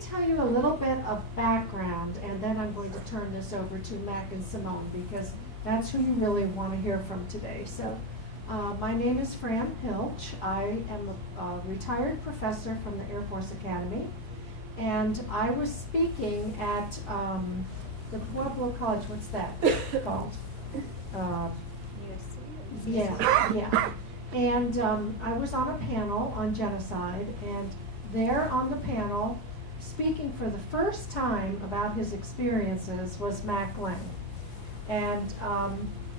tell you a little bit of background, and then I'm going to turn this over to Mac and Simone, because that's who you really want to hear from today. So, my name is Fran Pilch. I am a retired professor from the Air Force Academy, and I was speaking at the Pueblo College. What's that called? Yeah. And I was on a panel on genocide, and there on the panel, speaking for the first time about his experiences, was Mac Leng. And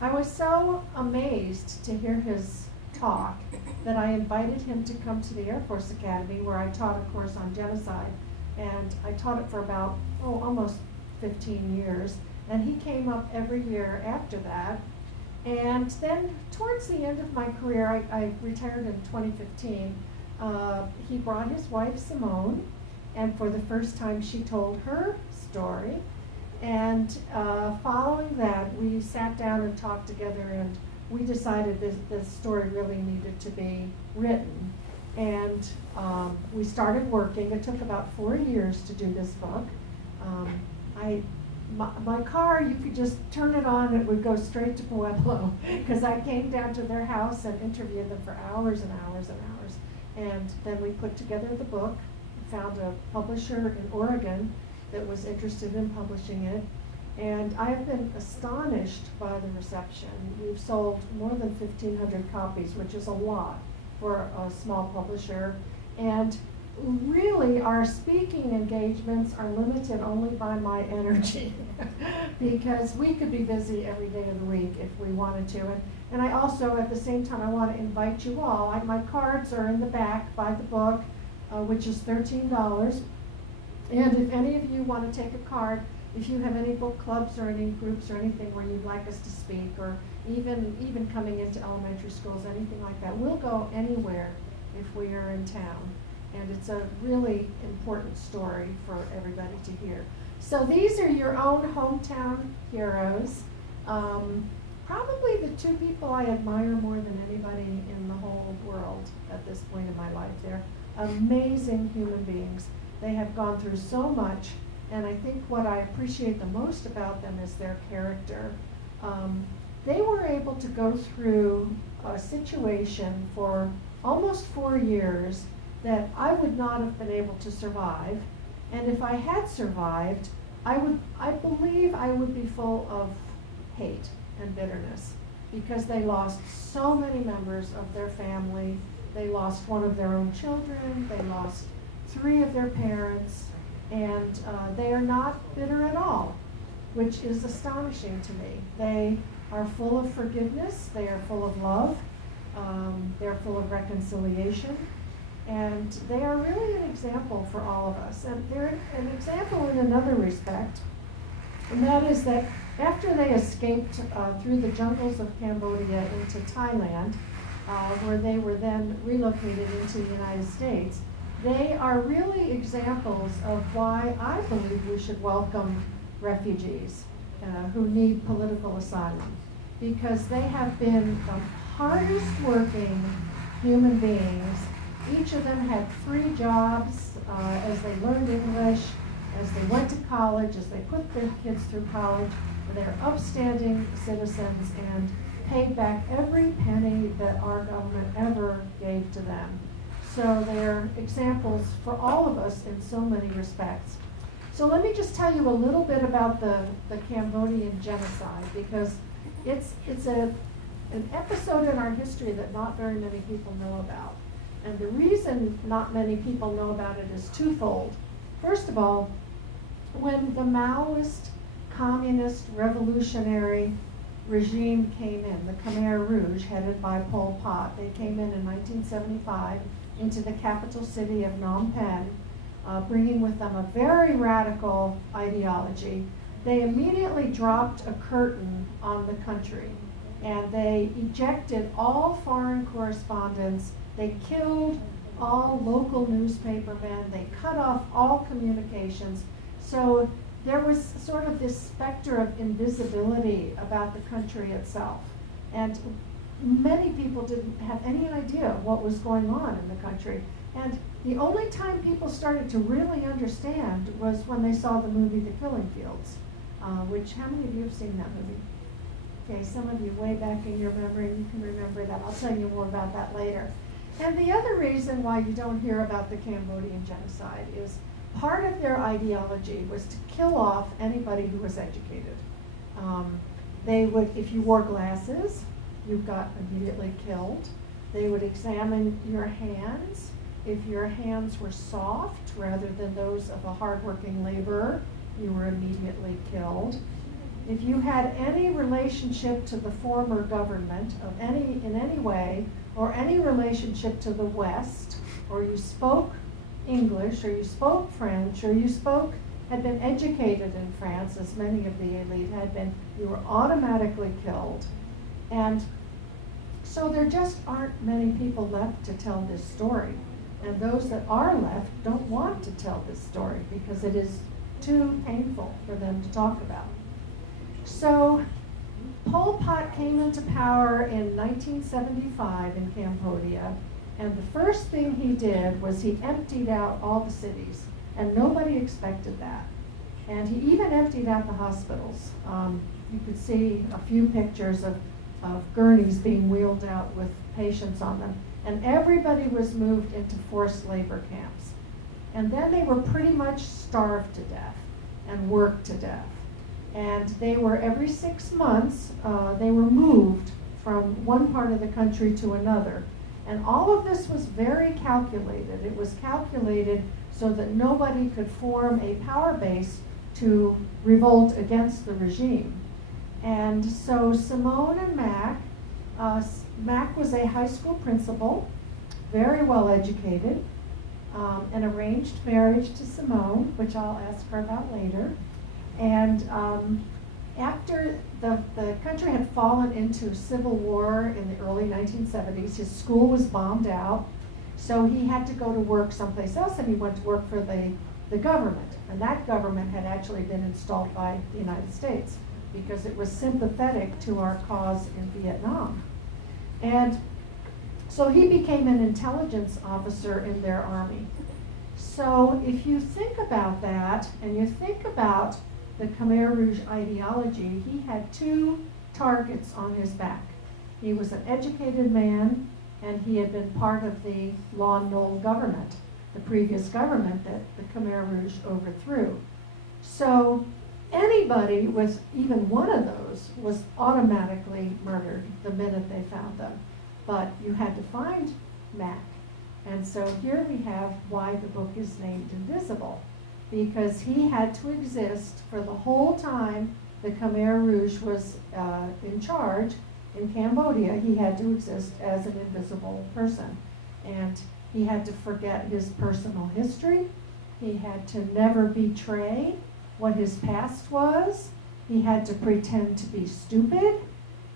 I was so amazed to hear his talk that I invited him to come to the Air Force Academy, where I taught a course on genocide. And I taught it for about, almost 15 years. And he came up every year after that. And then towards the end of my career, I retired in 2015, he brought his wife Simone, and for the first time she told her story. And following that, we sat down and talked together, and we decided this story really needed to be written. And we started working. It took about 4 years to do this book. My car, you could just turn it on, it would go straight to Pueblo, because I came down to their house and interviewed them for hours and hours and hours. And then we put together the book, found a publisher in Oregon that was interested in publishing it, and I have been astonished by the reception. We've sold more than 1,500 copies, which is a lot for a small publisher. And really, our speaking engagements are limited only by my energy because we could be busy every day of the week if we wanted to. And I also, at the same time, I want to invite you all. My cards are in the back by the book, which is $13. And if any of you want to take a card, if you have any book clubs or any groups or anything where you'd like us to speak, or even coming into elementary schools, anything like that, we'll go anywhere if we are in town. And it's a really important story for everybody to hear. So these are your own hometown heroes. Probably the two people I admire more than anybody in the whole world at this point in my life. They're amazing human beings. They have gone through so much, and I think what I appreciate the most about them is their character. They were able to go through a situation for almost 4 years that I would not have been able to survive. And if I had survived, I believe I would be full of hate and bitterness, because they lost so many members of their family. They lost one of their own children, they lost 3 of their parents, and they are not bitter at all, which is astonishing to me. They are full of forgiveness, they are full of love, they're full of reconciliation. And they are really an example for all of us. And they're an example in another respect, and that is that after they escaped through the jungles of Cambodia into Thailand, where they were then relocated into the United States, they are really examples of why I believe we should welcome refugees who need political asylum, because they have been the hardest working human beings. Each of them had 3 jobs as they learned English, as they went to college, as they put their kids through college. They're upstanding citizens and paid back every penny that our government ever gave to them. So they're examples for all of us in so many respects. So let me just tell you a little bit about the Cambodian genocide, because it's an episode in our history that not very many people know about. And the reason not many people know about it is twofold. First of all, when the Maoist, communist, revolutionary regime came in, the Khmer Rouge, headed by Pol Pot, they came in 1975 into the capital city of Phnom Penh, bringing with them a very radical ideology. They immediately dropped a curtain on the country, and they ejected all foreign correspondents. They killed all local newspapermen. They cut off all communications. So there was sort of this specter of invisibility about the country itself. And many people didn't have any idea what was going on in the country. And The only time people started to really understand was when they saw the movie The Killing Fields, which, how many of you have seen that movie? Okay, some of you way back in your memory, you can remember that. I'll tell you more about that later. And the other reason why you don't hear about the Cambodian genocide is part of their ideology was to kill off anybody who was educated. They would, if you wore glasses, you got immediately killed. They would examine your hands. If your hands were soft rather than those of a hardworking laborer, you were immediately killed. If you had any relationship to the former government of in any way, or any relationship to the West, or you spoke English, or you spoke French, or you had been educated in France, as many of the elite had been, you were automatically killed. And so there just aren't many people left to tell this story. And those that are left don't want to tell this story because it is too painful for them to talk about. So Pol Pot came into power in 1975 in Cambodia, and the first thing he did was he emptied out all the cities, and nobody expected that. And he even emptied out the hospitals. You could see a few pictures of gurneys being wheeled out with patients on them, and everybody was moved into forced labor camps. And then they were pretty much starved to death and worked to death. And they were, every 6 months, they were moved from one part of the country to another. And all of this was very calculated. It was calculated so that nobody could form a power base to revolt against the regime. And so Simone and Mac, Mac was a high school principal, very well educated, an arranged marriage to Simone, which I'll ask her about later. And after the country had fallen into civil war in the early 1970s, his school was bombed out, so he had to go to work someplace else, and he went to work for the government. And that government had actually been installed by the United States because it was sympathetic to our cause in Vietnam. And so he became an intelligence officer in their army. So if you think about that, and you think about the Khmer Rouge ideology, he had two targets on his back. He was an educated man, and he had been part of the Lon Nol government, the previous government that the Khmer Rouge overthrew. So anybody with even one of those was automatically murdered the minute they found them. But you had to find Mac. And so here we have why the book is named Invisible, because he had to exist for the whole time the Khmer Rouge was in charge in Cambodia. He had to exist as an invisible person. And he had to forget his personal history. He had to never betray what his past was. He had to pretend to be stupid.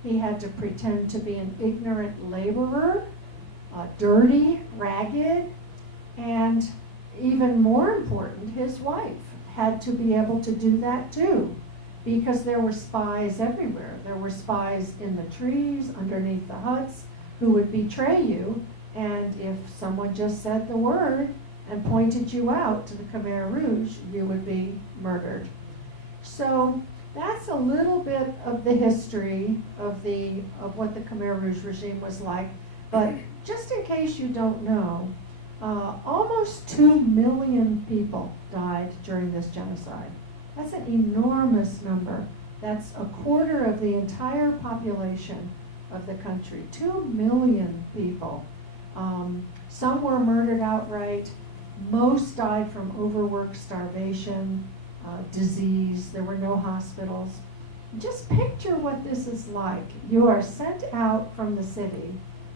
He had to pretend to be an ignorant laborer, dirty, ragged, and even more important, his wife had to be able to do that too, because there were spies everywhere. There were spies in the trees, underneath the huts, who would betray you, and if someone just said the word and pointed you out to the Khmer Rouge, you would be murdered. So that's a little bit of the history of what the Khmer Rouge regime was like. But just in case you don't know, almost 2 million people died during this genocide. That's an enormous number. That's a quarter of the entire population of the country. 2 million people. Some were murdered outright. Most died from overwork, starvation, disease. There were no hospitals. Just picture what this is like. You are sent out from the city.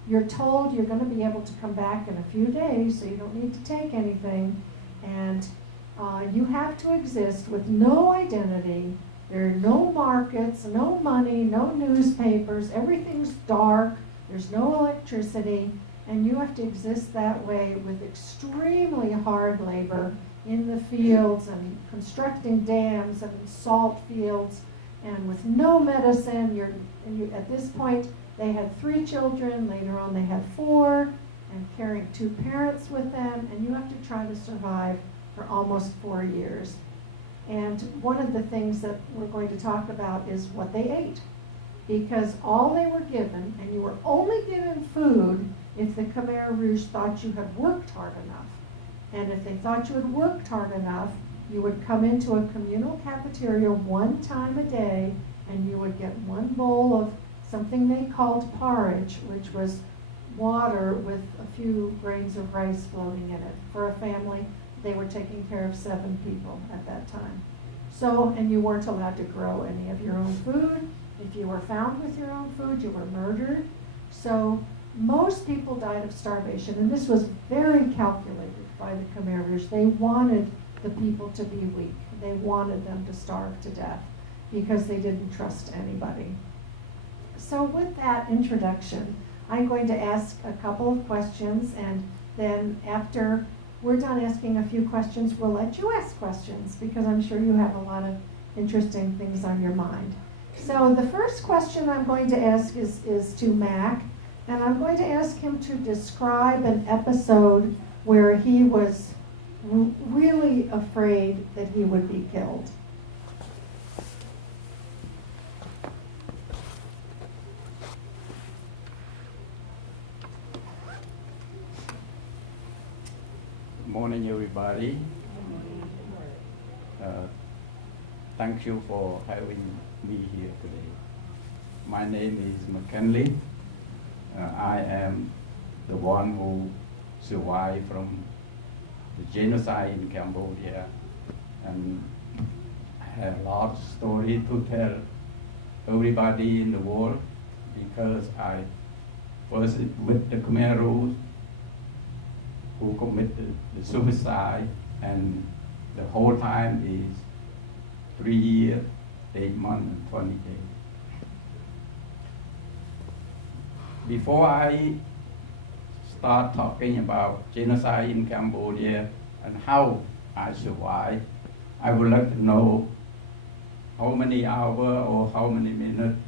You're told you're going to be able to come back in a few days, so you don't need to take anything. And you have to exist with no identity. There are no markets, no money, no newspapers. Everything's dark. There's no electricity. And you have to exist that way with extremely hard labor in the fields and constructing dams and salt fields, and with no medicine. At this point, they had 3 children. Later on, they had 4. and carrying 2 parents with them, and you have to try to survive for almost 4 years. And one of the things that we're going to talk about is what they ate. Because all they were given, and you were only given food if the Khmer Rouge thought you had worked hard enough. And if they thought you had worked hard enough, you would come into a communal cafeteria 1 time a day, and you would get 1 bowl of something they called porridge, which was water with a few grains of rice floating in it. For a family, they were taking care of 7 people at that time. So, and you weren't allowed to grow any of your own food. If you were found with your own food, you were murdered. So most people died of starvation, and this was very calculated by the Khmer Rouge. They wanted the people to be weak. They wanted them to starve to death because they didn't trust anybody. So with that introduction, I'm going to ask a couple of questions, and then after we're done asking a few questions, we'll let you ask questions because I'm sure you have a lot of interesting things on your mind. So the first question I'm going to ask is to Mac, and I'm going to ask him to describe an episode where he was really afraid that he would be killed. Good morning, everybody. Thank you for having me here today. My name is McKinley. I am the one who survived from the genocide in Cambodia, and I have a lot of story to tell everybody in the world because I was with the Khmer Rouge who committed the suicide, and the whole time is 3 years, 8 months, and 20 days. Before I start talking about genocide in Cambodia and how I survived, I would like to know how many hours or how many minutes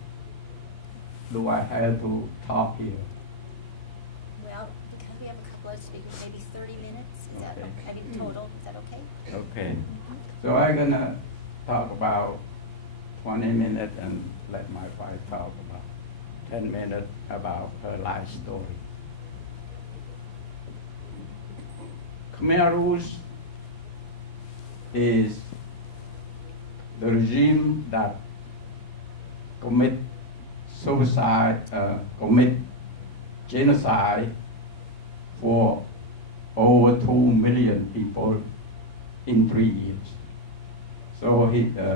do I have to talk here? Well, because we have a couple of speakers, maybe 30 minutes. Is that Okay. okay? I mean, total, is that okay? Okay. So I'm gonna talk about 20 minutes and let my wife talk about 10 minutes about her life story. Khmer Rouge is the regime that commit suicide, commit genocide for over 2 million people in 3 years. So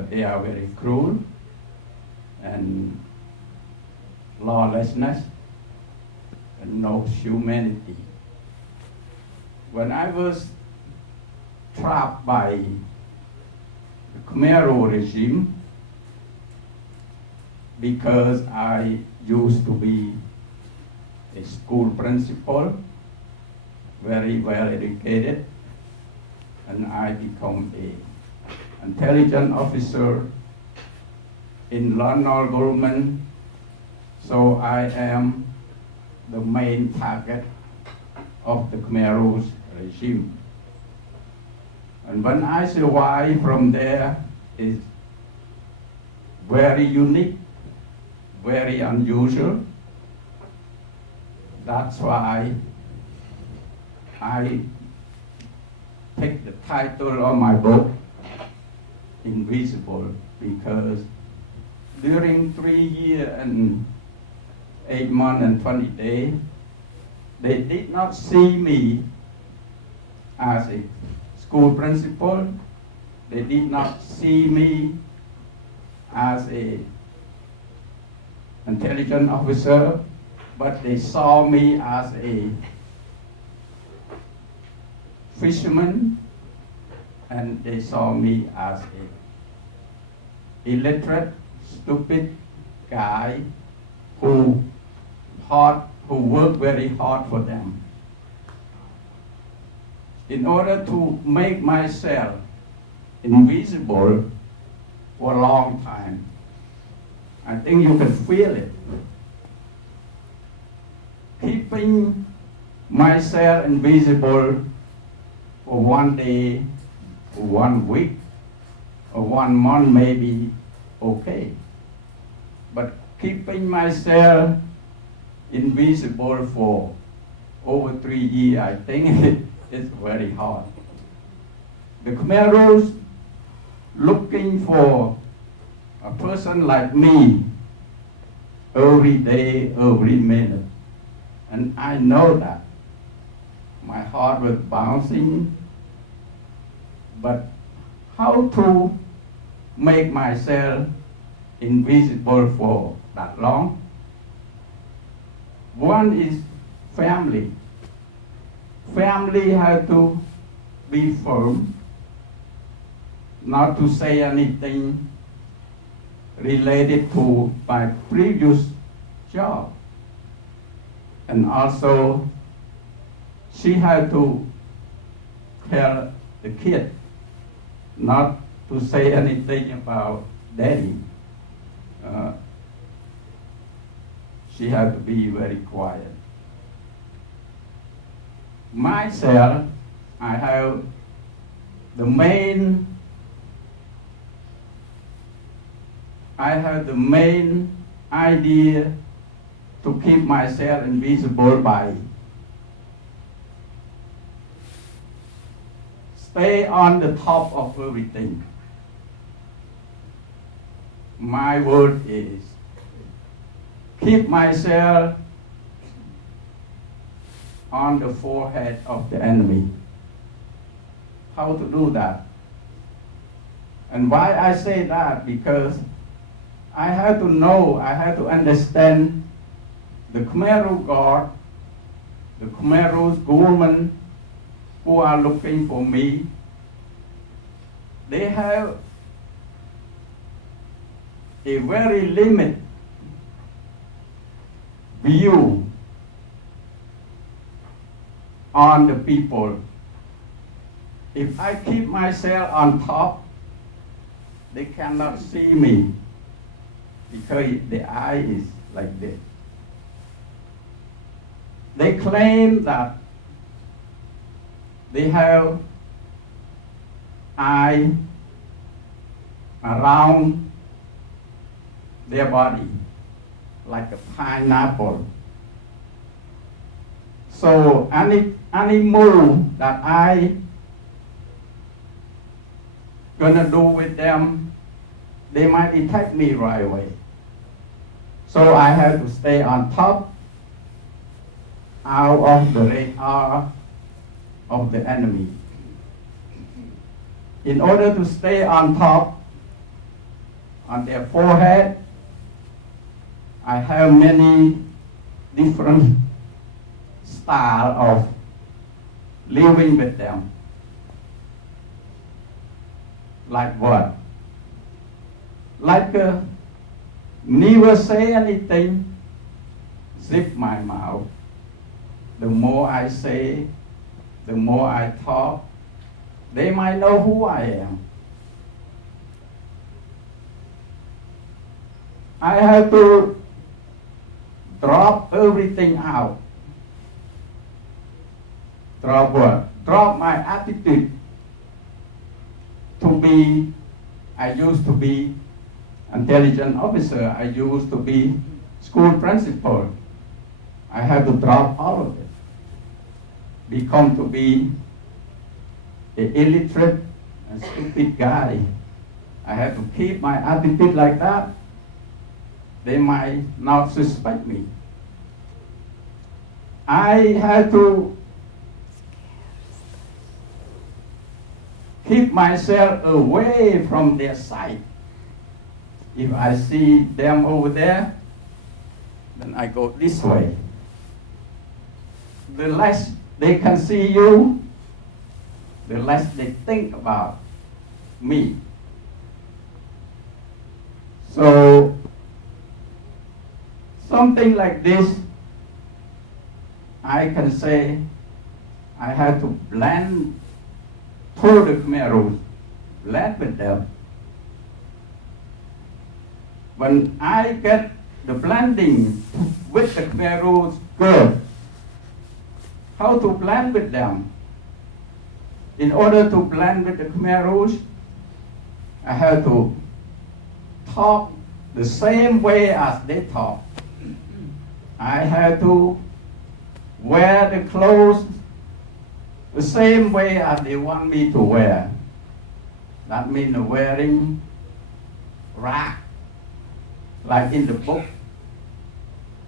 they are very cruel and lawlessness and no humanity. When I was trapped by the Khmer Rouge regime, because I used to be a school principal, very well educated, and I become a intelligence officer in London government, so I am the main target of the Khmer Rouge regime. And when I survive from there is very unique, very unusual. That's why I picked the title of my book, Invisible, because during 3 years and 8 months and 20 days, they did not see me as a school principal. They did not see me as a intelligence officer, but they saw me as a fisherman, and they saw me as a illiterate, stupid guy who worked very hard for them. In order to make myself invisible for a long time, I think you can feel it. Keeping myself invisible for one day, or 1 week, or 1 month maybe okay. But keeping myself invisible for over 3 years, I think it's very hard. The Khmerus looking for a person like me every day, every minute. And I know that. My heart was bouncing. But how to make myself invisible for that long? One is family. Family have to be firm, not to say anything related to my previous job. And also, she had to tell the kid not to say anything about daddy. She had to be very quiet. Myself, I have the main idea to keep myself invisible by stay on the top of everything. My word is keep myself on the forehead of the enemy. How to do that? And why I say that? Because I had to know, I had to understand the Khmer God, the Khmer's government who are looking for me. They have a very limited view on the people. If I keep myself on top, they cannot see me because the eye is like this. They claim that they have eye around their body like a pineapple. So any move that I gonna do with them, they might attack me right away. So I have to stay on top, out of the radar of the enemy. In order to stay on top, on their forehead, I have many different style of living with them. Like what? Like never say anything, zip my mouth. The more I say, the more I talk, they might know who I am. I have to drop everything out. Drop what? Drop my attitude to be, I used to be intelligence officer, I used to be school principal. I have to drop all of it. Become to be an illiterate and stupid guy. I have to keep my attitude like that. They might not suspect me. I have to keep myself away from their sight. If I see them over there, then I go this way. The less they can see you, the less they think about me. So, something like this, I can say I had to blend through the Khmer rules, blend with them. When I get the blending with the Khmer rules good, how to blend with them. In order to blend with the Khmer Rouge, I had to talk the same way as they talk. I had to wear the clothes the same way as they want me to wear. That means wearing rag, like in the book.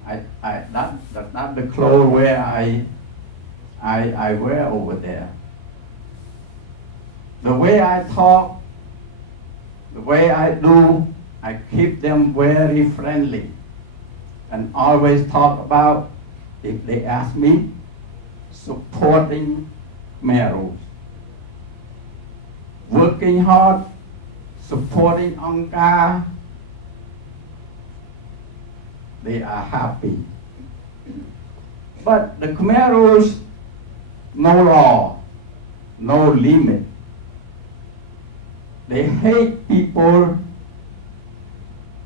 That's not the clothes where I wear over there. The way I talk, the way I do, I keep them very friendly and always talk about, if they ask me, supporting Khmer Rouge. Working hard, supporting Angkar, they are happy. But the Khmer Rouge, no law, no limit. They hate people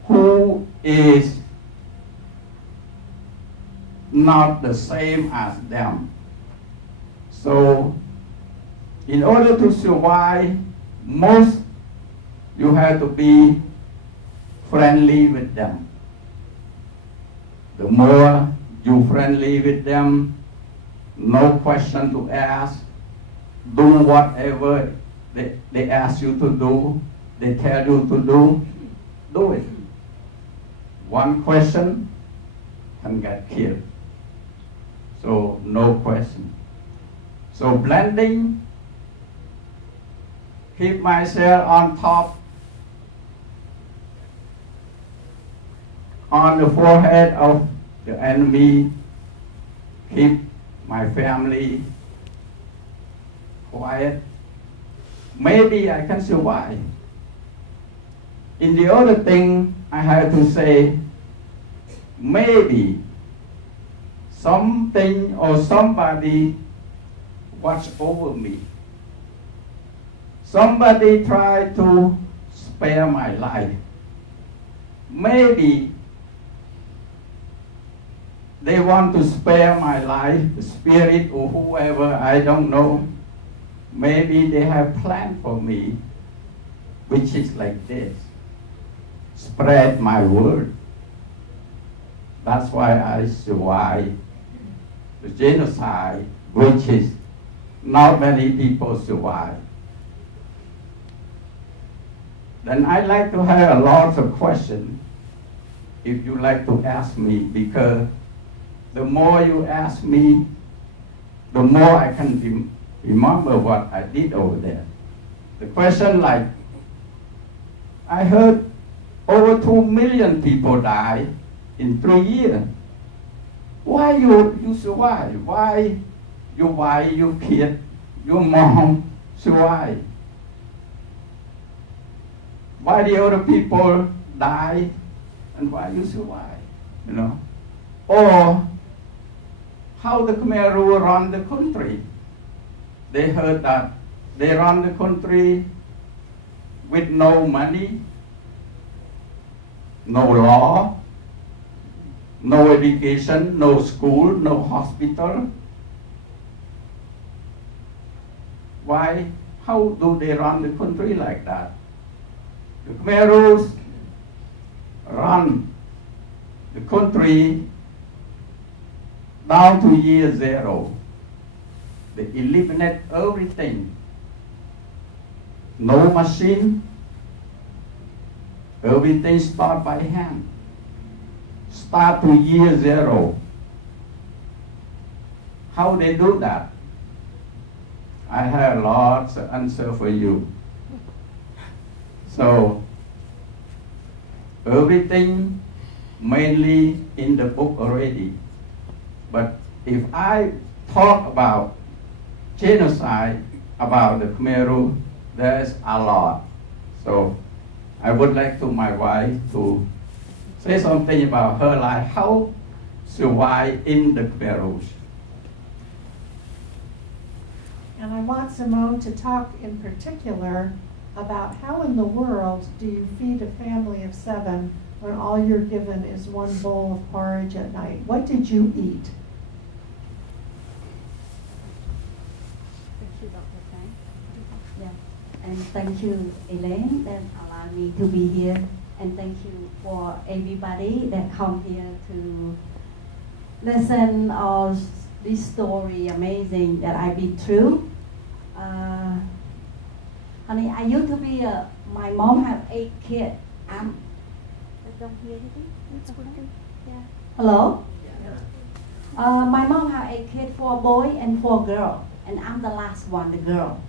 who is not the same as them. So, in order to survive, most you have to be friendly with them. The more you friendly with them, no question to ask, do whatever they ask you to do, they tell you to do it. One question can get killed. So no question. So blending, keep myself on top, on the forehead of the enemy, keep my family quiet. Maybe I can survive. In the other thing, I have to say, maybe something or somebody watch over me. Somebody try to spare my life. Maybe they want to spare my life, the spirit or whoever, I don't know. Maybe they have planned for me, which is like this. Spread my word. That's why I survived the genocide, which is not many people survive. Then I'd like to have a lot of questions if you like to ask me, because the more you ask me, the more I can remember what I did over there. The question like, I heard over 2 million people died in 3 years. Why you survive? Why your wife, your kid, your mom survive? Why the other people die and why you survive? You know? Or how the Khmer Rouge run the country. They heard that they run the country with no money, no law, no education, no school, no hospital. Why? How do they run the country like that? The Khmer Rouge run the country down to year 0. They eliminate everything. No machine. Everything start by hand. Start to year 0. How they do that? I have lots of answer for you. So, everything mainly in the book already. But if I talk about genocide, about the Khmer Rouge, there's a lot. So I would like to my wife to say something about her life, how survive in the Khmer Rouge. And I want Simone to talk in particular about how in the world do you feed a family of 7 when all you're given is 1 bowl of porridge at night? What did you eat? And thank you, Elaine, that allowed me to be here. And thank you for everybody that come here to listen all this story amazing that I've been through. Honey, I used to be my mom have 8 kids. I don't hear anything. It's working. Yeah. Hello? My mom had 8 kids, 4 boys and 4 girls. And I'm the last one, the girl.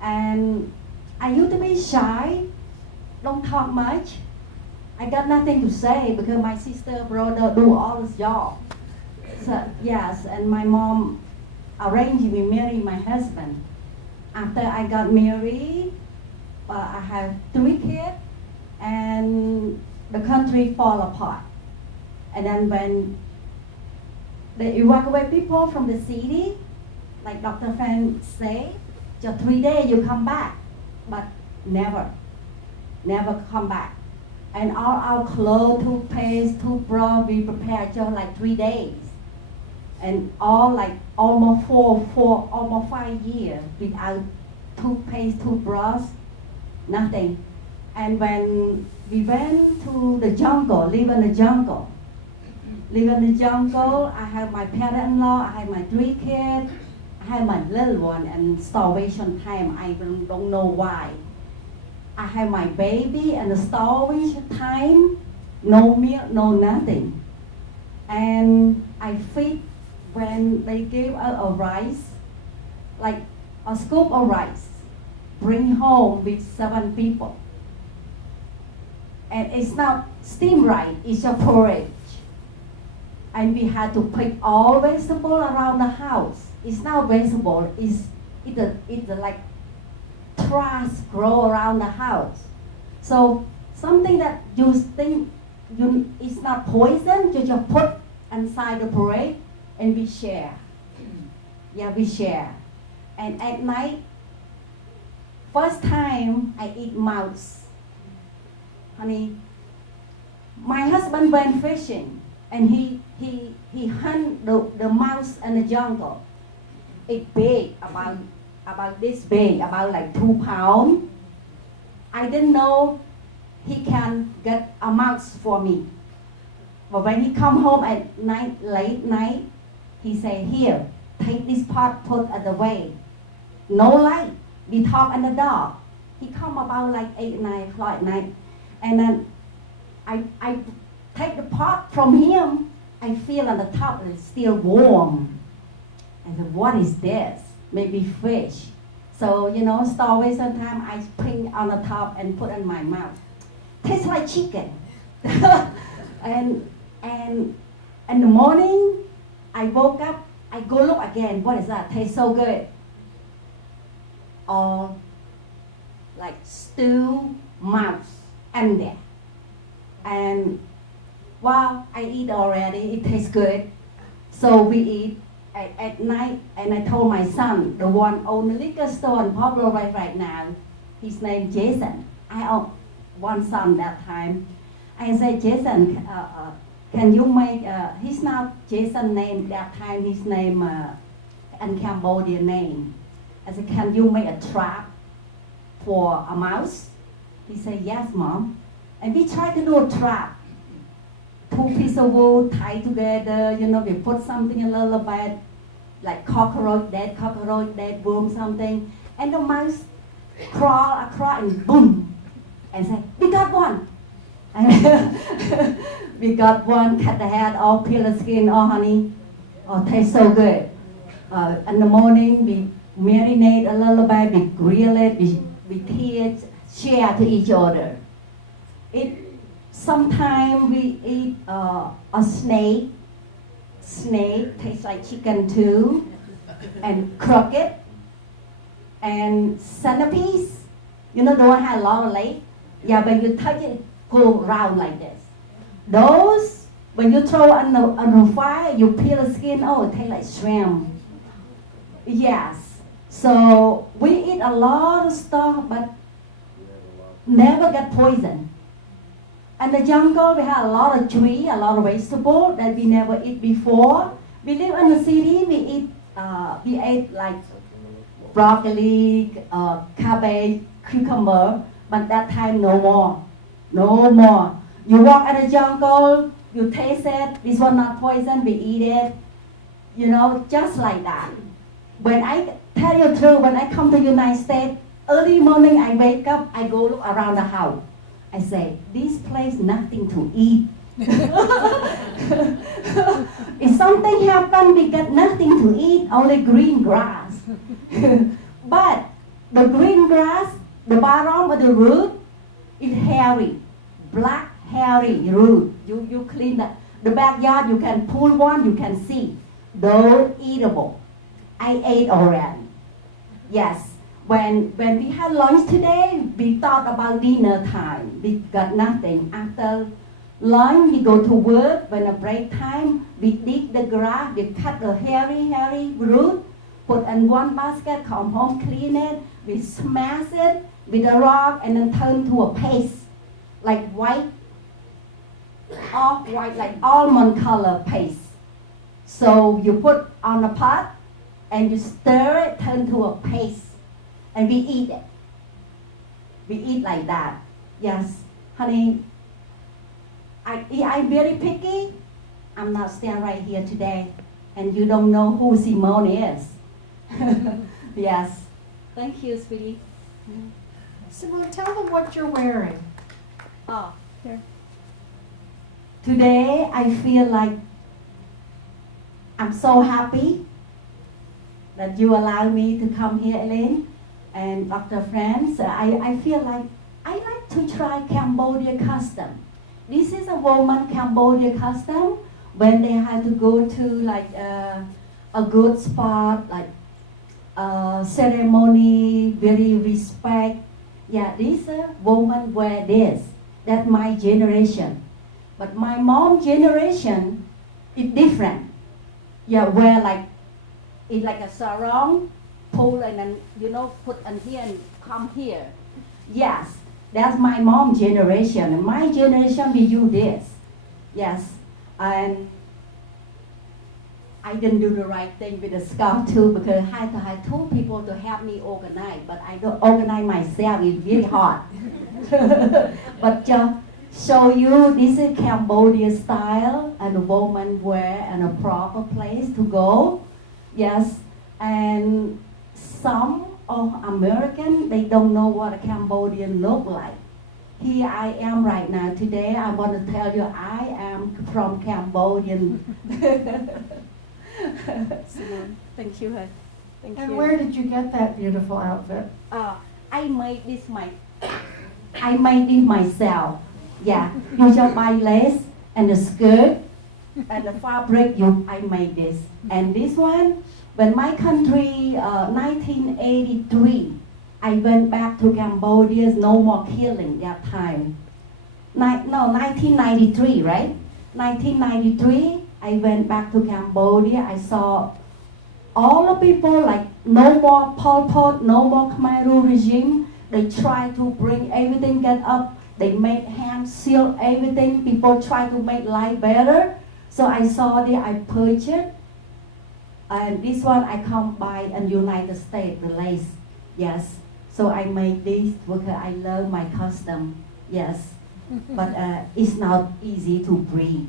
And I used to be shy, don't talk much. I got nothing to say because my sister, brother do all this job. So, yes, and my mom arranged me marry my husband. After I got married, I have 3 kids, and the country fall apart. And then when they evacuate people from the city, like Dr. Fan say, just 3 days you come back, but never come back. And all our clothes, toothpaste, toothbrush, we prepare just like 3 days. And all like almost almost 5 years without toothpaste, toothbrush, nothing. And when we went to the jungle, live in the jungle, I have my parent-in-law, I have my 3 kids, I have my little one, and starvation time, I don't know why. I have my baby and the starvation time, no milk, no nothing. And I feed when they gave us a rice, like a scoop of rice, bring home with 7 people. And it's not steamed rice, it's a porridge. And we had to pick all vegetable around the house. It's not vegetable, it's like trash grow around the house. So something that you think it's not poison, you just put inside the porridge and we share. Yeah, we share. And at night, first time I eat mouse. Honey, my husband went fishing and he hunt the mouse in the jungle. It's big, about this big, about like 2 pounds. I didn't know he can get a mouse for me. But when he come home at night, late night, he say, here, take this pot, put it away. No light, we talk in the dark. He come about like 8, 9 o'clock at night. And then I take the pot from him, I feel on the top it's still warm. I said, what is this? Maybe fish. So, starvation time, I put on the top and put in my mouth. Tastes like chicken. and in the morning, I woke up, I go look again, what is that? Tastes so good. Or like stew mouse in there. And wow, I eat already, it tastes good. So we eat at night, and I told my son, the one own the liquor store in Pablo right now, his name Jason. I own one son that time. I said, Jason, can you make, he's not Jason name that time, his name and Cambodian name. I said, can you make a trap for a mouse? He said, yes, Mom. And we tried to do a trap. 2 pieces of wood tied together, we put something a little bit, like cockroach, dead worm, something. And the mouse crawl across and boom, and say, we got one. We got one, cut the head off, peel the skin off, honey. Oh, tastes so good. In the morning, we marinate a little bit, we grill it, we share to each other. Sometimes we eat a snake. Snake tastes like chicken too. And croquet. And centipede. The one has a lot of legs. Yeah, when you touch it, go round like this. Those, when you throw on the fire, you peel the skin, oh, it tastes like shrimp. Yes. So we eat a lot of stuff, but never get poisoned. In the jungle, we have a lot of tree, a lot of vegetable that we never eat before. We live in the city, we ate like broccoli, cabbage, cucumber, but that time no more. No more. You walk in the jungle, you taste it, this one not poison, we eat it. You know, just like that. When I tell you the truth, when I come to United States, early morning I wake up, I go look around the house. I say, this place nothing to eat. If something happen, we got nothing to eat, only green grass. But the green grass, the bottom of the root, is hairy, black hairy root. You clean that. The backyard, you can pull one, you can see. Those eatable. I ate already. Yes. When we had lunch today, we thought about dinner time. We got nothing. After lunch, we go to work. When a break time, we dig the grass, we cut the hairy root, put in one basket, come home, clean it, we smash it with a rock, and then turn to a paste, like white, off-white, like almond color paste. So you put on a pot, and you stir it, turn to a paste. And we eat it. We eat like that. Yes, honey. I'm very picky. I'm not standing right here today, and you don't know who Simone is. Yes. Thank you, sweetie. Simone, tell them what you're wearing. Oh, here. Today I feel like I'm so happy that you allow me to come here, Elaine. And Dr. Franz, I feel like I like to try Cambodia custom. This is a woman Cambodia custom when they have to go to like a good spot, like ceremony, very respect. Yeah, this woman wear this. That's my generation. But my mom generation is different. Yeah, wear like it's like a sarong. Pull and then, you know, put on here and come here. Yes, that's my mom generation. And my generation, we do this. Yes, and I didn't do the right thing with the scarf too because I told people to help me organize, but I don't organize myself. It's really hard. But show you, this is Cambodia style and a woman wear and a proper place to go. Yes, and some of American, they don't know what a Cambodian look like. Here I am right now. Today I want to tell you I am from Cambodian. Simone, thank you. Thank And you. where did you get that beautiful outfit? I made this myself. Yeah, you just buy lace and the skirt and the fabric. I made this. And this one, when my country, 1983, I went back to Cambodia, no more killing that time. 1993, right? 1993, I went back to Cambodia. I saw all the people like no more Pol Pot, no more Khmer Rouge regime. They try to bring everything get up. They make hand seal everything. People try to make life better. So I saw it, I purchased. And this one I come by in United States, the lace. Yes. So I made this because I love my custom. Yes. But it's not easy to breathe.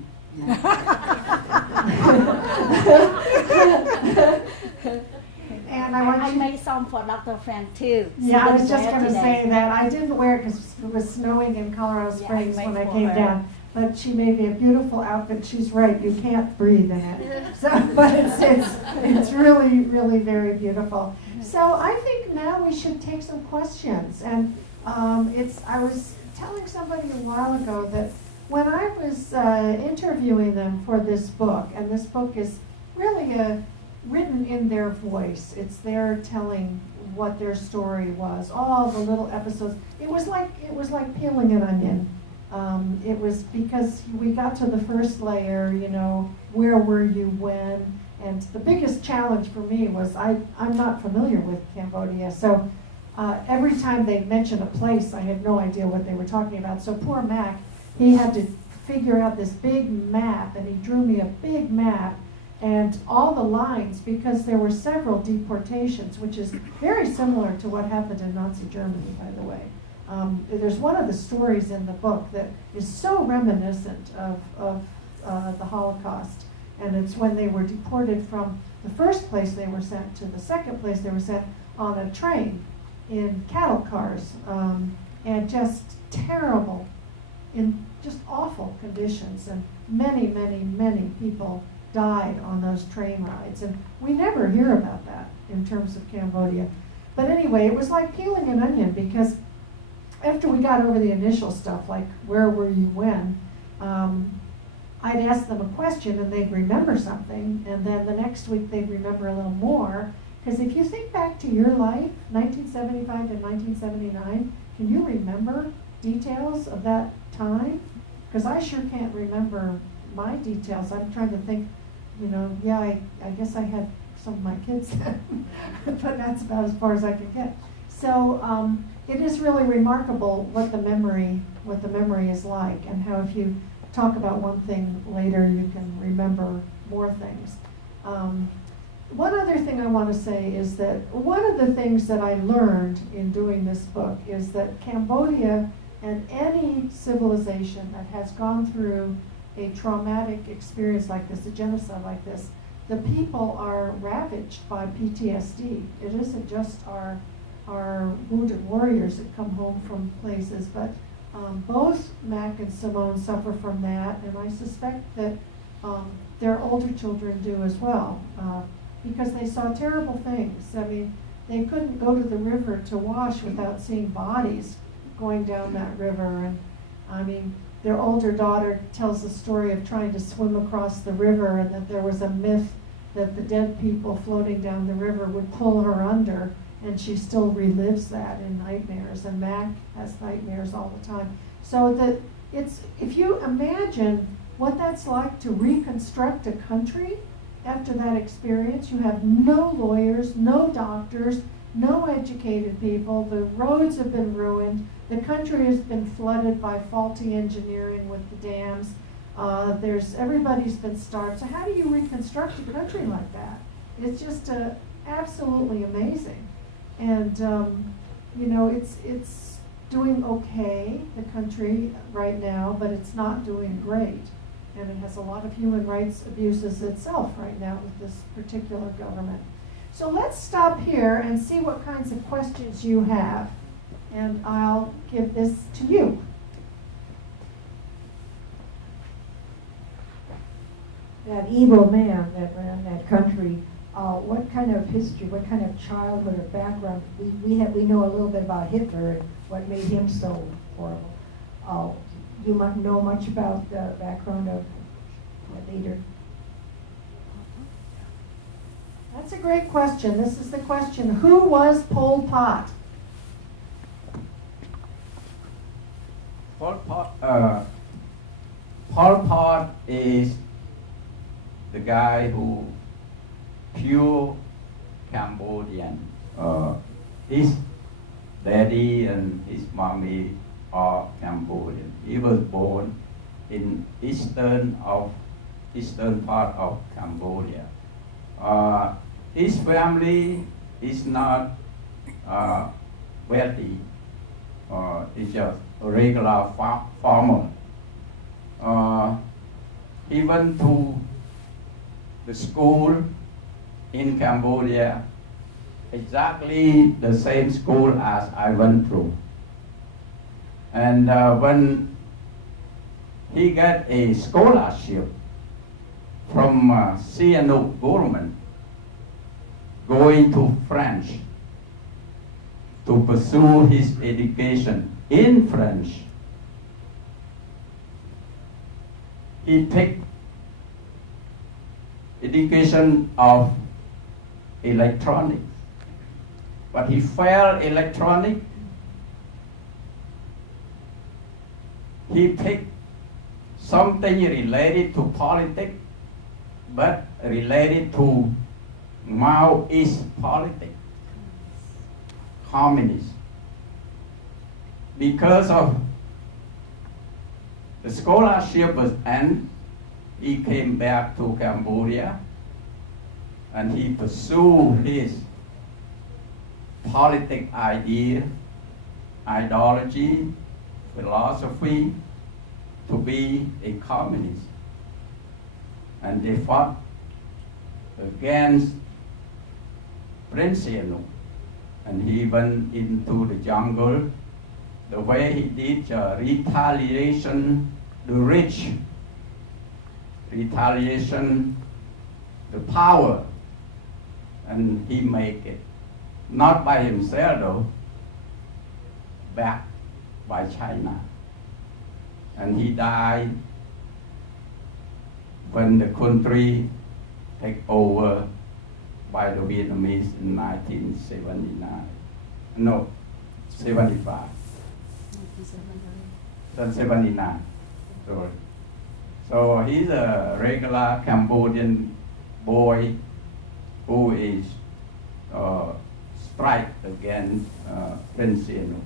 And I made some for Dr. Frank too. Yeah, I was just going to say that. I didn't wear it because it was snowing in Colorado Springs when I came down. But she made me a beautiful outfit. She's right, you can't breathe in it. So, but it's really, really very beautiful. So I think now we should take some questions. And I was telling somebody a while ago that when I was interviewing them for this book, and this book is really written in their voice. It's their telling what their story was, all the little episodes. It was like peeling an onion. It was because we got to the first layer, you know, where were you when? And the biggest challenge for me was I'm not familiar with Cambodia, so every time they mentioned a place, I had no idea what they were talking about. So poor Mac, he had to figure out this big map, and he drew me a big map, And all the lines, because there were several deportations, which is very similar to what happened in Nazi Germany, by the way. There's one of the stories in the book that is so reminiscent of the Holocaust. And it's when they were deported from the first place they were sent to the second place they were sent on a train in cattle cars. And just terrible, in just awful conditions. And many, many, many people died on those train rides. And we never hear about that in terms of Cambodia. But anyway, it was like peeling an onion, because after we got over the initial stuff, like where were you when, I'd ask them a question and they'd remember something, and then the next week they'd remember a little more. Because if you think back to your life, 1975 and 1979, can you remember details of that time? Because I sure can't remember my details. I'm trying to think, yeah, I guess I had some of my kids then, but that's about as far as I could get. So it is really remarkable what the memory is like, and how if you talk about one thing later, you can remember more things. One other thing I want to say is that one of the things that I learned in doing this book is that Cambodia, and any civilization that has gone through a traumatic experience like this, a genocide like this, the people are ravaged by PTSD. It isn't just our wounded warriors that come home from places, but both Mac and Simone suffer from that, and I suspect that their older children do as well, because they saw terrible things. I mean, they couldn't go to the river to wash without seeing bodies going down that river. And I mean, their older daughter tells the story of trying to swim across the river, and that there was a myth that the dead people floating down the river would pull her under, and she still relives that in nightmares, and Mac has nightmares all the time. So that it's, if you imagine what that's like to reconstruct a country after that experience, you have no lawyers, no doctors, no educated people, the roads have been ruined, the country has been flooded by faulty engineering with the dams, everybody's been starved. So how do you reconstruct a country like that? It's just absolutely amazing. And it's doing okay, the country right now, but it's not doing great. And it has a lot of human rights abuses itself right now with this particular government. So let's stop here and see what kinds of questions you have. And I'll give this to you. That evil man that ran that country, what kind of history, what kind of childhood or background? We know a little bit about Hitler and what made him so horrible. You might know much about the background of the leader. That's a great question. This is the question. Who was Pol Pot? Pol Pot is the guy who pure Cambodian. His daddy and his mommy are Cambodian. He was born in eastern part of Cambodia. His family is not wealthy. It's just a regular farmer. He went to the school in Cambodia, exactly the same school as I went through. And when he got a scholarship from Sihanouk government, going to France to pursue his education in French, he picked education of electronics, but he failed electronics. He picked something related to politics, but related to Maoist politics, communist. Because of the scholarship was ended, he came back to Cambodia and he pursued his politic idea, ideology, philosophy to be a communist. And they fought against Prince Sihanouk. And he went into the jungle. The way he did retaliation, the rich, retaliation, the power, and he make it. Not by himself though, backed by China. And he died when the country take over by the Vietnamese in 1979. No, 75. 79. Sorry. So he's a regular Cambodian boy who is strike against Prince Sihanouk.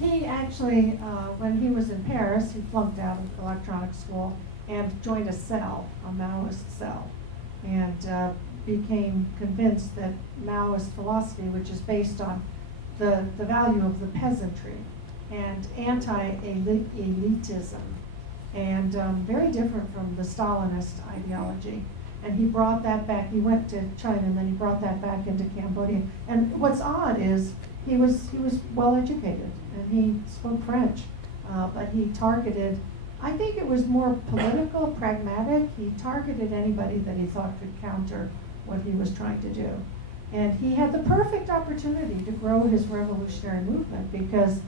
He actually, when he was in Paris, he flunked out of electronic school and joined a cell, a Maoist cell, and became convinced that Maoist philosophy, which is based on the value of the peasantry and anti-elitism, and very different from the Stalinist ideology. And he brought that back. He went to China, and then he brought that back into Cambodia. And what's odd is he was well educated, and he spoke French, but he targeted. I think it was more political, pragmatic. He targeted anybody that he thought could counter what he was trying to do. And he had the perfect opportunity to grow his revolutionary movement because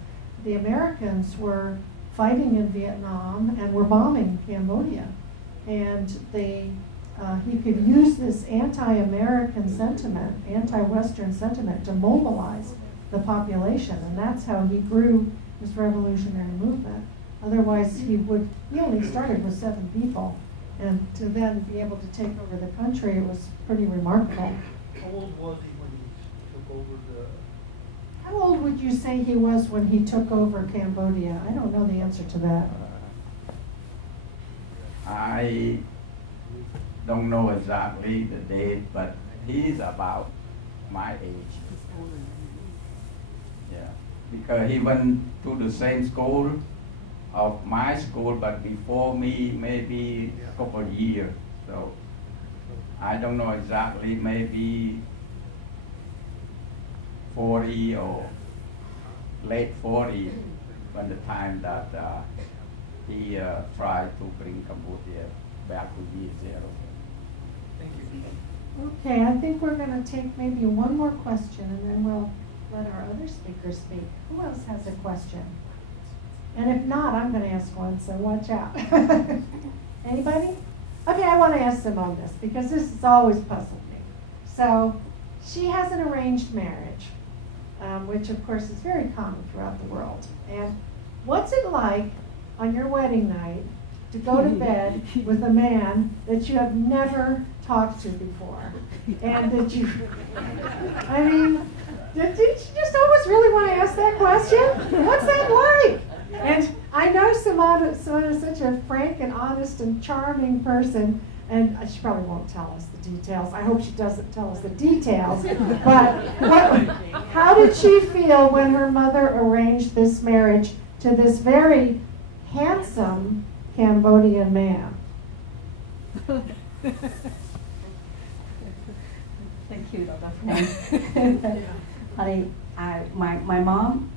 the Americans were fighting in Vietnam and were bombing Cambodia. And he could use this anti-American sentiment, anti-Western sentiment to mobilize the population. And that's how he grew his revolutionary movement. Otherwise, he only started with 7 people. And to then be able to take over the country, it was pretty remarkable. How old was he when he took over the... How old would you say he was when he took over Cambodia? I don't know the answer to that. I don't know exactly the date, but he's about my age. Yeah, because he went to the same school of my school, but before me, maybe a couple of years. So I don't know exactly, maybe 40 or late 40 when the time that he tried to bring Cambodia back to year 0. Thank you. Okay, I think we're going to take maybe one more question, and then we'll let our other speakers speak. Who else has a question? And if not, I'm going to ask one, so watch out. Anybody? Okay, I want to ask Simone this, because this has always puzzled me. So, she has an arranged marriage, which of course is very common throughout the world. And what's it like on your wedding night to go to bed with a man that you have never talked to before? And that you, I mean, did you just always really want to ask that question? What's that like? And I know Simone is such a frank and honest and charming person, and she probably won't tell us the details. I hope she doesn't tell us the details. But how did she feel when her mother arranged this marriage to this very handsome Cambodian man? Thank you, Dr. Frank. Honey, my mom,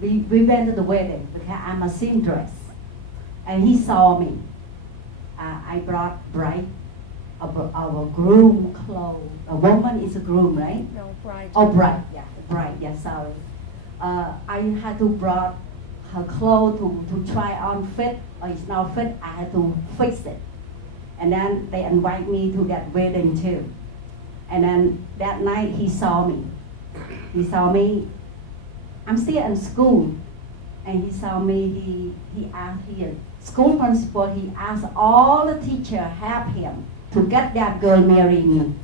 we went to the wedding because I'm a seamstress, and he saw me. I brought our groom clothes. A woman is a groom, right? No, bride. Oh, bride, yeah, sorry. I had to brought her clothes to try on fit, or it's not fit, I had to fix it. And then they invite me to that wedding too. And then that night he saw me. I'm still in school, and he saw me, he asked here, school principal, he asked all the teachers help him to get that girl marry me.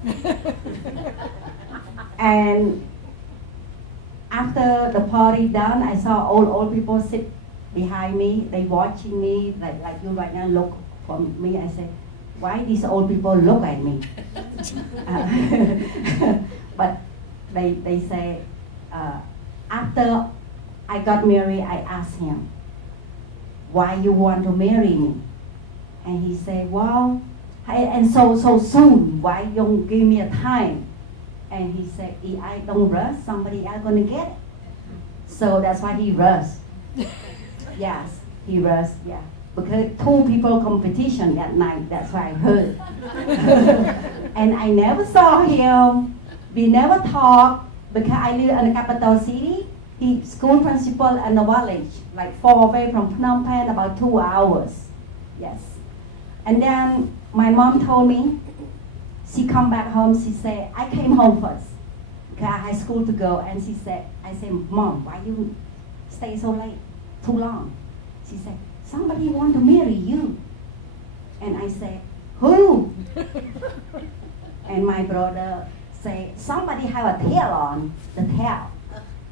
And after the party done, I saw old people sit behind me, they watching me, like you right now look for me. I say, why these old people look at me? But they say, after I got married, I asked him, why you want to marry me? And he said, well, and so soon, why you don't give me a time? And he said, if I don't rush, somebody else gonna get it. So that's why he rushed. Yes, he rushed, yeah. Because 2 people competition that night, that's why I heard. And I never saw him. We never talked because I live in the capital city. He school principal in the village, like far away from Phnom Penh, about 2 hours. Yes. And then my mom told me, she come back home, she said, I came home first because I had school to go. And she said, I said, Mom, why you stay so late, too long? She said, somebody want to marry you. And I said, who? And my brother said, somebody have a tail on, the tail,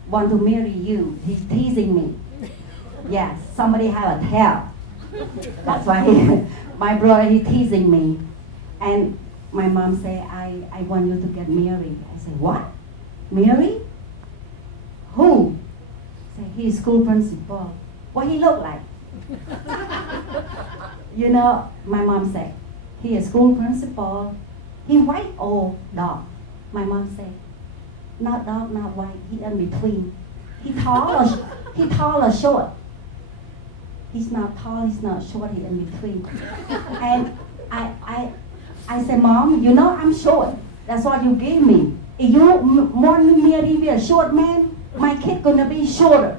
want to marry you. He's teasing me. Yes, somebody have a tail. That's why my brother, he teasing me. And my mom said, I want you to get married. I said, what? Marry? Who? I said, he's school principal. What he look like? You know, my mom said, he is school principal. He white or dark? My mom said, not dark, not white. He in between. He tall or short? He's not tall, he's not short, he's in between. And I said, Mom, you know I'm short. That's what you gave me. If you want me to marry a short man, my kid gonna be shorter.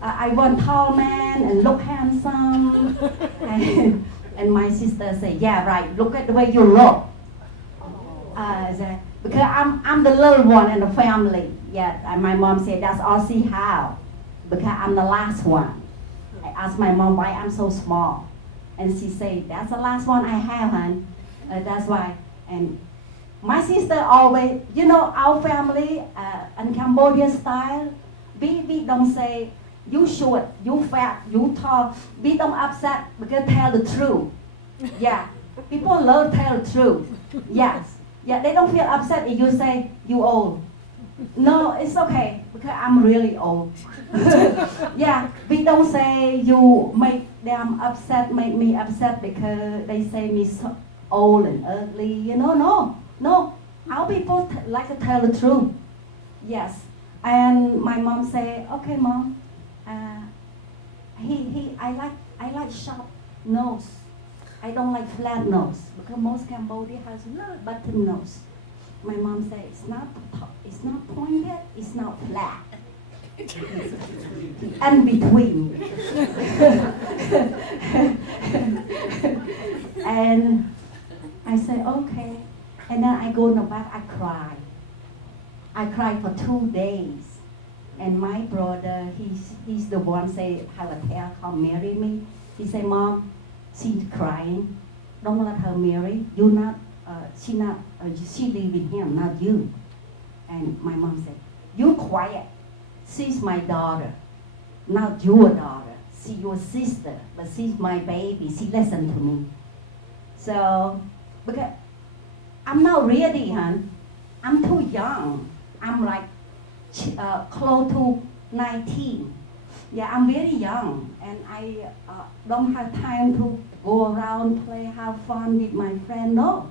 I want tall man and look handsome. And my sister said, yeah, right, look at the way you look. Because I'm the little one in the family. Yeah, and my mom said, that's all she have. Because I'm the last one. I asked my mom why I'm so small. And she said, that's the last one I have, hon. That's why. And my sister always, you know, our family in Cambodia style, we don't say, you short, you fat, you tall. We don't upset because tell the truth. Yeah, people love tell the truth. Yes. Yeah, they don't feel upset if you say, you old. No, it's okay, because I'm really old. Yeah, we don't say you make them upset, make me upset because they say me so old and ugly. You know, no. Our people like to tell the truth. Yes. And my mom say, okay, Mom, I like sharp nose. I don't like flat nose because most Cambodia has little button nose. My mom said it's not pointed, it's not flat. And between. And I said, okay. And then I go in the back, I cry. I cried for 2 days. And my brother, he's the one say, have a hair, come marry me. He said, Mom, she's crying. Don't let her marry. She live with him, not you. And my mom said, you quiet. She's my daughter, not your daughter. She's your sister, but she's my baby. She listened to me. So, because I'm not ready, hon. I'm too young. I'm like close to 19. Yeah, I'm very young, and I don't have time to go around, play, have fun with my friend. No,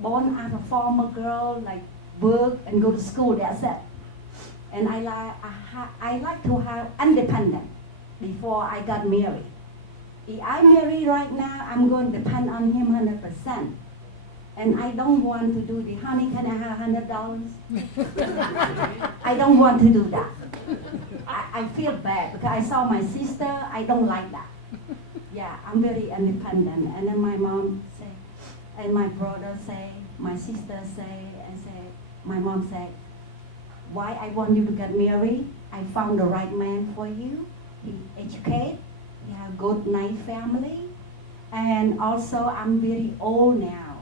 born as a farmer girl, like work and go to school. That's it. And I like to have independent before I got married. If I marry right now, I'm going to depend on him 100%. And I don't want to do the honey, can I have $100? I don't want to do that. I feel bad because I saw my sister, I don't like that. Yeah, I'm very independent. And then my mom say, and my brother say, my sister say, my mom said, why I want you to get married? I found the right man for you. He educated, he have good, nice family. And also I'm very old now.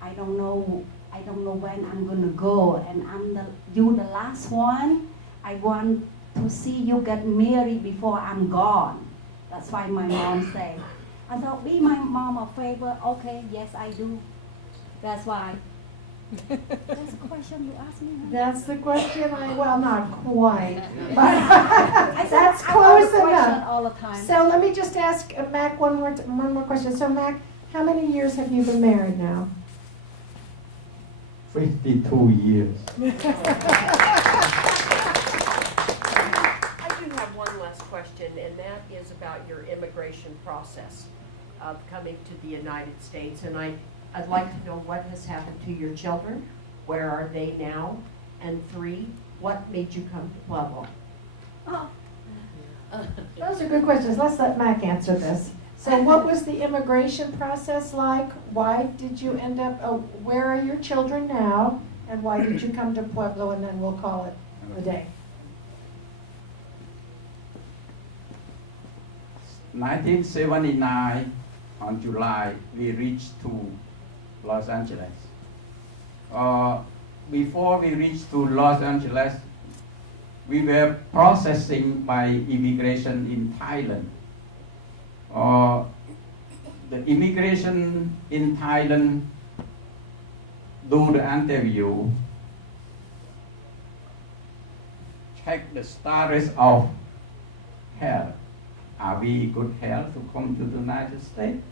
I don't know when I'm gonna go, and you the last one. I want to see you get married before I'm gone. That's why my mom said. I thought, be my mom a favor. Okay, yes, I do. That's why. That's the question you asked me. Huh? That's the question well, not quite, but I said, that's I want close the question enough. all the time. So let me just ask Mac one more question. So Mac, how many years have you been married now? 52 years. I do have one last question, and that is about your immigration process of coming to the United States. And I'd like to know what has happened to your children, where are they now? And 3, what made you come to Pueblo? Oh, Those are good questions. Let's let Mac answer this. So what was the immigration process like? Why did you end up, where are your children now? And why did you come to Pueblo? And then we'll call it the day. 1979, on July, we reached to Los Angeles. Before we reached to Los Angeles, we were processing by immigration in Thailand. The immigration in Thailand do the interview, check the status of health. Are we good health to come to the United States?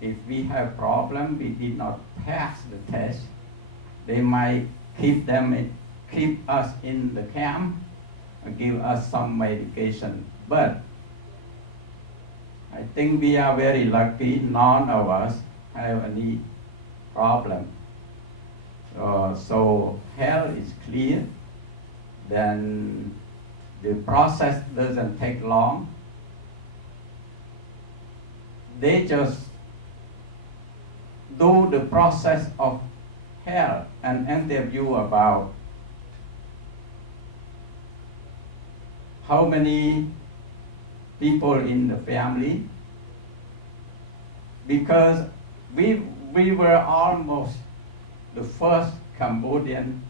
If we have problem, we did not pass the test, they might keep us in the camp and give us some medication. But I think we are very lucky, none of us have any problem. So health is clear, then the process doesn't take long. They just do the process of health and interview about how many people in the family, because we were almost the first Cambodian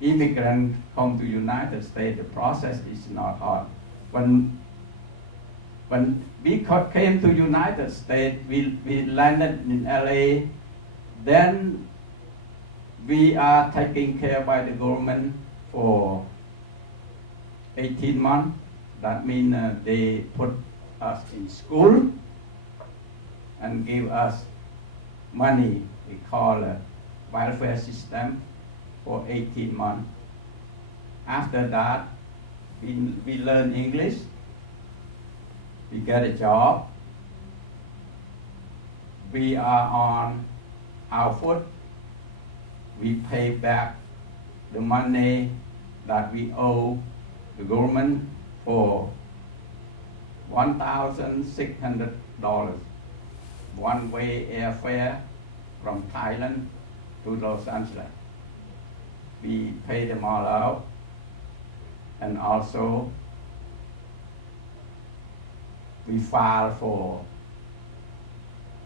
immigrant come to United States. The process is not hard. When we came to United States, we landed in LA, then we are taken care by the government for 18 months. That means they put us in school and give us money. We call a welfare system for 18 months. After that, we learn English. We get a job. We are on our foot. We pay back the money that we owe the government for $1,600 one-way airfare from Thailand to Los Angeles. We pay them all out, and also we file for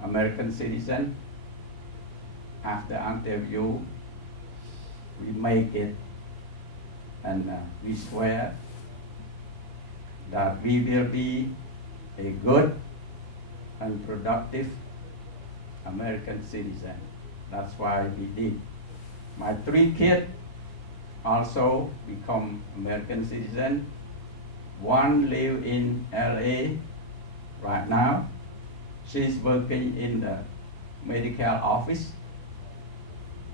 American citizen. After interview, we make it, and we swear that we will be a good and productive American citizen. That's why we did. My 3 kids also become American citizen. One live in LA right now. She's working in the medical office.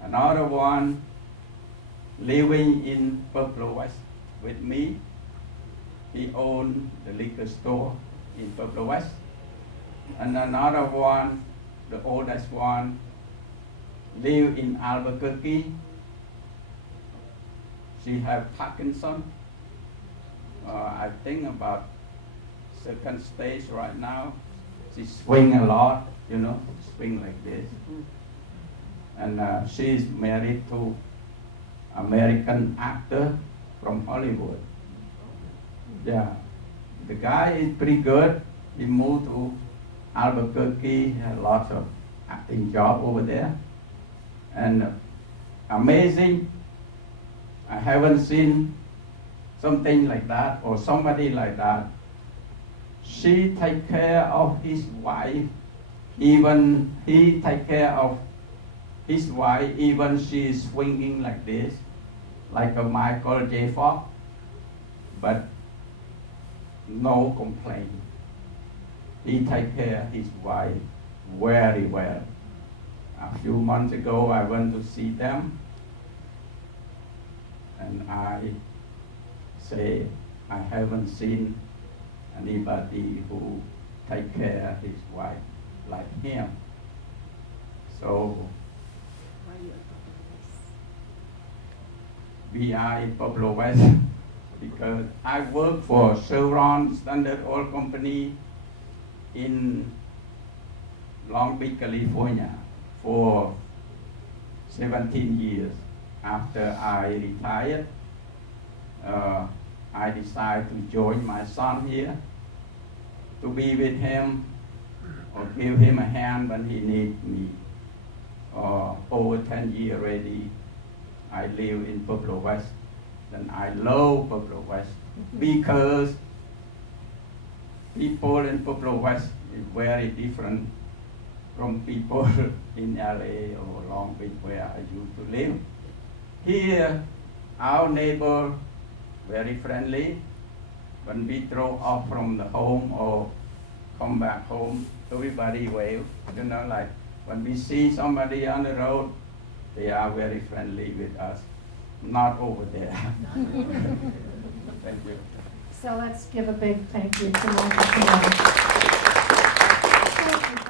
Another one living in Pueblo West with me. He owns the liquor store in Pueblo West. And another one, the oldest one, live in Albuquerque. She have Parkinson. I think about 2nd stage right now. She swing a lot, swing like this. And she's married to American actor from Hollywood. Yeah, the guy is pretty good. He moved to Albuquerque, had lots of acting job over there. And amazing, I haven't seen something like that or somebody like that she take care of his wife, even he take care of his wife, even she is swinging like this, like a Michael J. Fox, but no complaint. He take care of his wife very well. A few months ago, I went to see them, and I say, I haven't seen anybody who take care of his wife like him. So we are in Pueblo West because I work for Chevron Standard Oil Company in Long Beach, California for 17 years. After I retired, I decided to join my son here to be with him or give him a hand when he needs me. Over 10 years already, I live in Pueblo West, and I love Pueblo West because people in Pueblo West is very different from people in LA or Long Beach where I used to live. Here, our neighbor very friendly. When we drove off from the home or come back home, everybody wave. You know, like when we see somebody on the road, they are very friendly with us. Not over there. Thank you. So let's give a big thank you to Mac and Simone.